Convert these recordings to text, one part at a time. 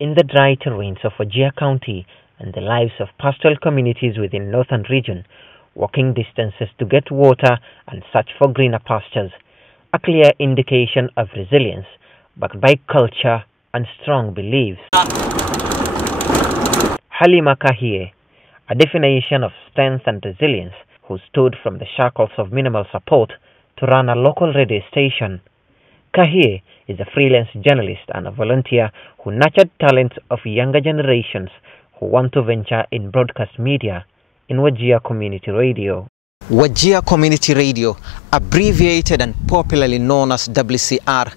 In the dry terrains of Wajir County and the lives of pastoral communities within northern region, walking distances to get water and search for greener pastures, a clear indication of resilience backed by culture and strong beliefs. Halima Kahiye, a definition of strength and resilience, who stood from the shackles of minimal support to run a local radio station. Kahiye is a freelance journalist and a volunteer who nurtured talents of younger generations who want to venture in broadcast media in Wajir Community Radio. Wajir Community Radio, abbreviated and popularly known as WCR,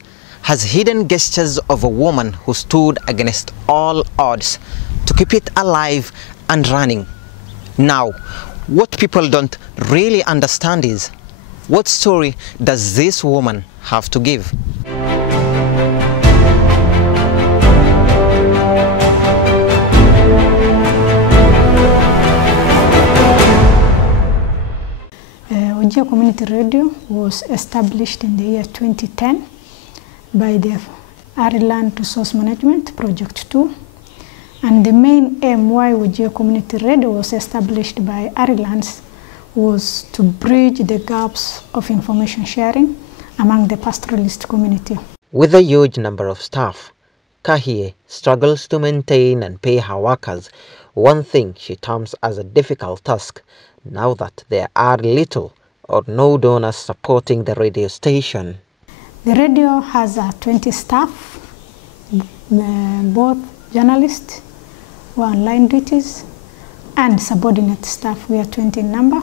has hidden gestures of a woman who stood against all odds to keep it alive and running. Now, what people don't really understand is, what story does this woman have to give? Wajir Community Radio was established in the year 2010 by the Land Resource Management Project 2. And the main aim why Wajir Community Radio was established by Ireland was to bridge the gaps of information sharing among the pastoralist community. With a huge number of staff, Kahiye struggles to maintain and pay her workers, one thing she terms as a difficult task now that there are little or no donors supporting the radio station. The radio has 20 staff, both journalists who are on line duties and subordinate staff. We are 20 in number.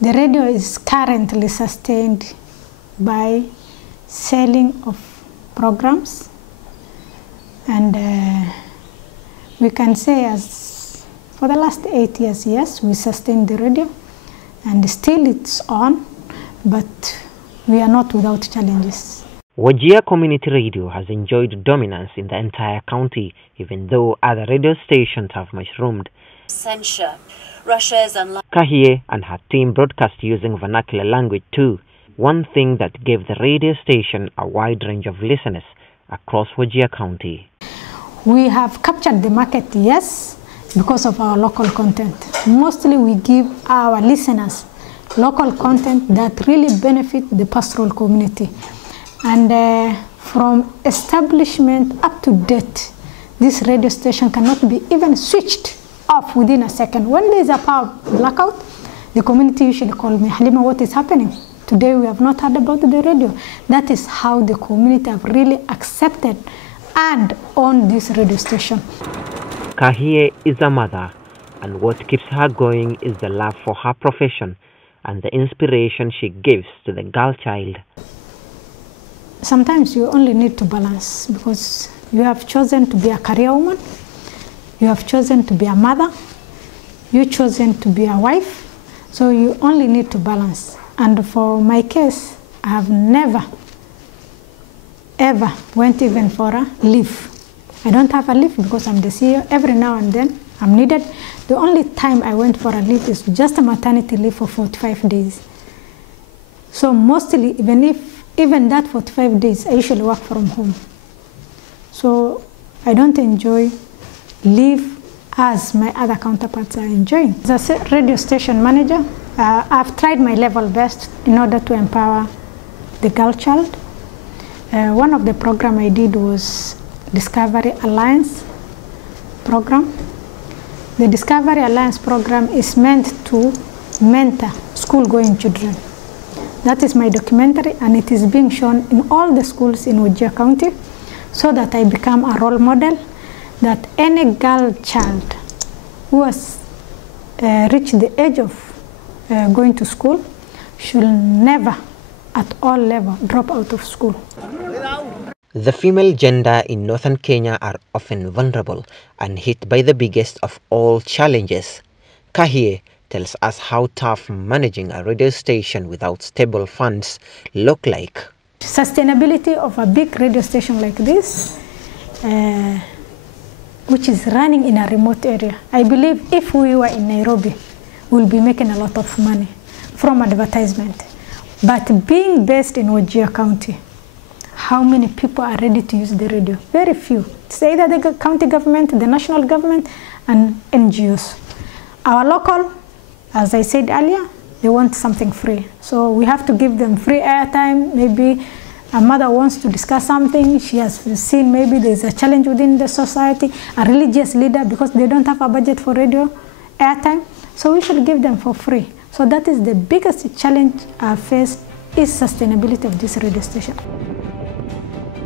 The radio is currently sustained by selling of programs, and we can say as for the last 8 years, yes, we sustained the radio and still it's on, but we are not without challenges. Wajir Community Radio has enjoyed dominance in the entire county, even though other radio stations have mushroomed. Censure. Russia's Kahiye and her team broadcast using vernacular language too, one thing that gave the radio station a wide range of listeners across Wajir County. We have captured the market, yes, because of our local content. Mostly we give our listeners local content that really benefit the pastoral community. And from establishment up to date, this radio station cannot be even switched off within a second. When there is a power blackout, the community usually call me, Halima, what is happening? Today we have not heard about the radio. That is how the community have really accepted and owned this radio station. Kahiye is a mother, and what keeps her going is the love for her profession and the inspiration she gives to the girl child. Sometimes you only need to balance, because you have chosen to be a career woman, you have chosen to be a mother, you've chosen to be a wife, so you only need to balance. And for my case, I have never, ever went even for a leave. I don't have a leave because I'm the CEO. Every now and then I'm needed. The only time I went for a leave is just a maternity leave for 45 days. So mostly, even that 45 days, I usually work from home. So I don't enjoy leave as my other counterparts are enjoying. As a radio station manager, I've tried my level best in order to empower the girl child. One of the programs I did was Discovery Alliance program. The Discovery Alliance program is meant to mentor school-going children. That is my documentary, and it is being shown in all the schools in Wajir County, so that I become a role model that any girl child who has reached the age of going to school should never, at all level, drop out of school. The female gender in northern Kenya are often vulnerable and hit by the biggest of all challenges. Kahiye tells us how tough managing a radio station without stable funds look like. Sustainability of a big radio station like this, which is running in a remote area. I believe if we were in Nairobi, we'll be making a lot of money from advertisement. But being based in Wajir County, how many people are ready to use the radio? Very few. It's either the county government, the national government, and NGOs. Our local, as I said earlier, they want something free. So we have to give them free airtime. Maybe a mother wants to discuss something. She has seen maybe there's a challenge within the society, a religious leader, because they don't have a budget for radio airtime. So we should give them for free. So that is the biggest challenge I face, is sustainability of this radio station.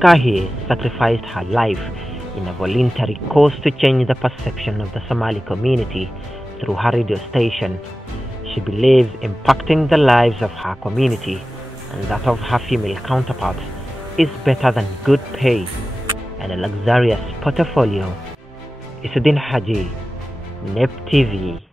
Kahiye sacrificed her life in a voluntary cause to change the perception of the Somali community through her radio station. She believes impacting the lives of her community and that of her female counterparts is better than good pay and a luxurious portfolio. Isuddin Haji, NEP TV.